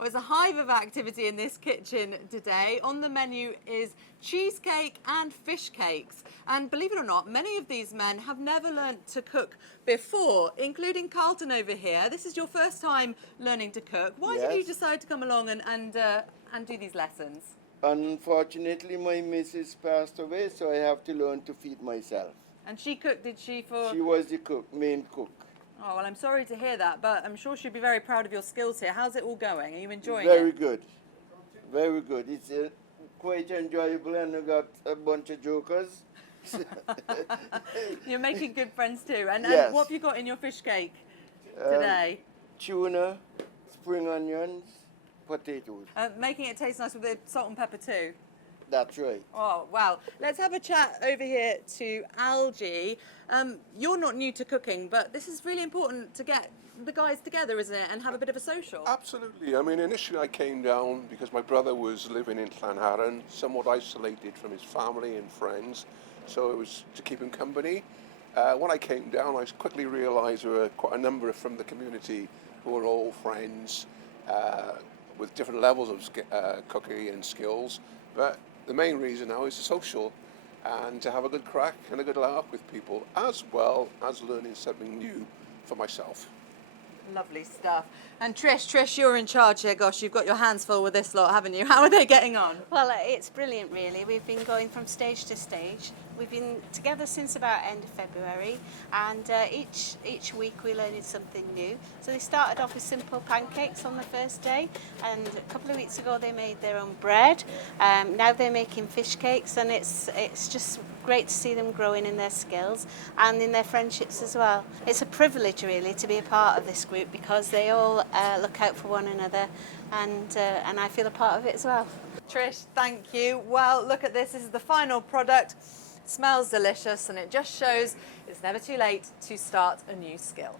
Well, there's a hive of activity in this kitchen today. On the menu is cheesecake and fish cakes. And believe it or not, many of these men have never learnt to cook before, including Carlton over here. This is your first time learning to cook. Why did you decide to come along and do these lessons? Unfortunately, my missus passed away, so I have to learn to feed myself. And she cooked, did she? She was the main cook. Oh, well, I'm sorry to hear that, but I'm sure she'd be very proud of your skills here. How's it all going? Are you enjoying it? Very good. Very good. It's quite enjoyable, and I got a bunch of jokers. You're making good friends too. And what have you got in your fish cake today? Tuna, spring onions, potatoes. Making it taste nice with the salt and pepper too. That's right. Oh, wow. Let's have a chat over here to Algie. You're not new to cooking, but this is really important to get the guys together, isn't it, and have a bit of a social? Absolutely. I mean, initially I came down because my brother was living in Llanharan, somewhat isolated from his family and friends, so it was to keep him company. When I came down, I quickly realised there were quite a number from the community who were all friends with different levels of cookery and skills, but the main reason now is the social and to have a good crack and a good laugh with people, as well as learning something new for myself. Lovely stuff. And Trish, you're in charge here. Gosh, you've got your hands full with this lot, haven't you? How are they getting on? Well, it's brilliant, really. We've been going from stage to stage. We've been together since about end of February, and each week we're learning something new. So they started off with simple pancakes on the first day, and a couple of weeks ago they made their own bread. Now they're making fish cakes, and it's just great to see them growing in their skills and in their friendships as well. It's a privilege, really, to be a part of this group because they all look out for one another, and I feel a part of it as well. Trish, thank you. Well, look at this. This is the final product. It smells delicious, and it just shows it's never too late to start a new skill.